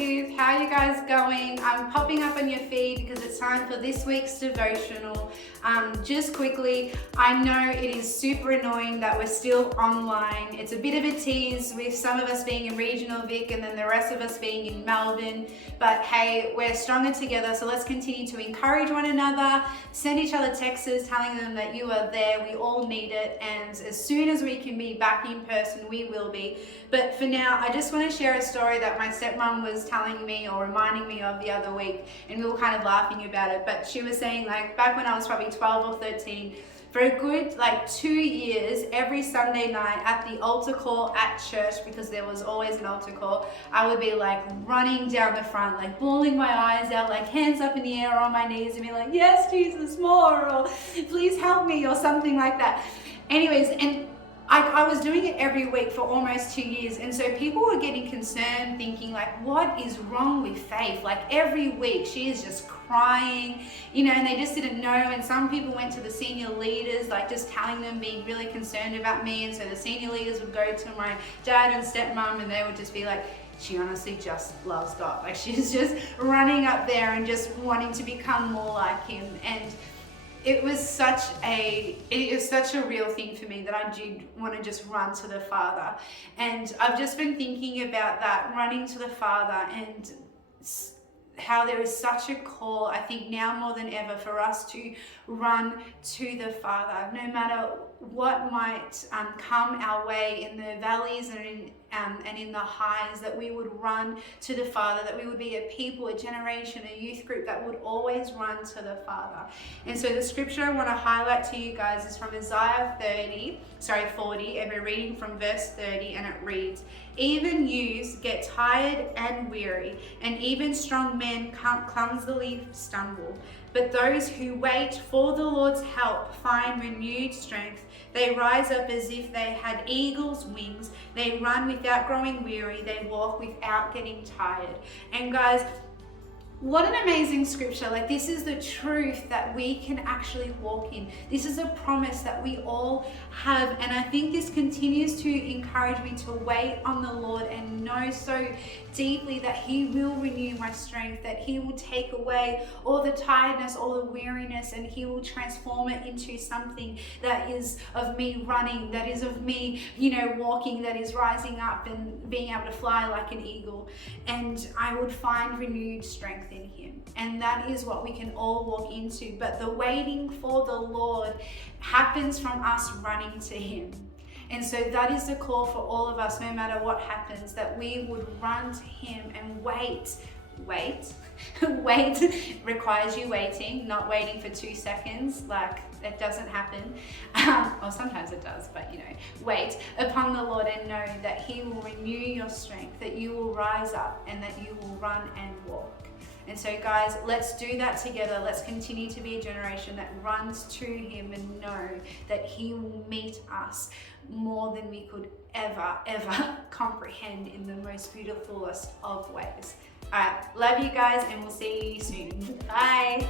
youth, how are you guys going? I'm popping up on your feed because it's time for this week's devotional. Just quickly, I know it is super annoying that we're still online. It's a bit of a tease with some of us being in regional Vic and then the rest of us being in Melbourne. But hey, we're stronger together, so let's continue to encourage one another, send each other texts telling them that you are there. We all need it, and as soon as we can be back in person, we will be. But for now, I just want to share a story that my stepmom was telling me or reminding me of the other week, and we were kind of laughing about it. But she was saying, like, back when I was probably 12 or 13, for a good 2 years, every Sunday night at the altar call at church, because there was always an altar call, I would be running down the front, bawling my eyes out, hands up in the air on my knees and be like, yes, Jesus, more, or please help me, or something like that. Anyways, and I was doing it every week for almost 2 years, and so people were getting concerned, thinking what is wrong with Faith? Every week she is just crying, and they just didn't know. And some people went to the senior leaders, just telling them, being really concerned about me. And so the senior leaders would go to my dad and stepmom, and they would just be like, she honestly just loves God. She's just running up there and just wanting to become more like him. And it was such a real thing for me that I did want to just run to the Father. And I've just been thinking about that, running to the Father, and how there is such a call, I think now more than ever, for us to run to the Father, no matter what might come our way in the valleys and in the highs, that we would run to the Father, that we would be a people, a generation, a youth group that would always run to the Father. And so the scripture I want to highlight to you guys is from Isaiah 40, and we're reading from verse 30, and it reads, even youths get tired and weary, and even strong men clumsily stumble. But those who wait for the Lord's help find renewed strength. They rise up as if they had eagle's wings. They run without growing weary. They walk without getting tired. And guys, what an amazing scripture. This is the truth that we can actually walk in. This is a promise that we all have. And I think this continues to encourage me to wait on the Lord and know so deeply that he will renew my strength, that he will take away all the tiredness, all the weariness, and he will transform it into something that is of me running, that is of me, walking, that is rising up and being able to fly like an eagle. And I would find renewed strength in him. And that is what we can all walk into. But the waiting for the Lord happens from us running to him. And so that is the call for all of us, no matter what happens, that we would run to him and wait. Wait requires you waiting, not waiting for 2 seconds. That doesn't happen. Or sometimes it does, but wait upon the Lord and know that he will renew your strength, that you will rise up and that you will run and walk. And so guys, let's do that together. Let's continue to be a generation that runs to him and know that he will meet us more than we could ever comprehend in the most beautifulest of ways. All right, love you guys, and we'll see you soon. Bye.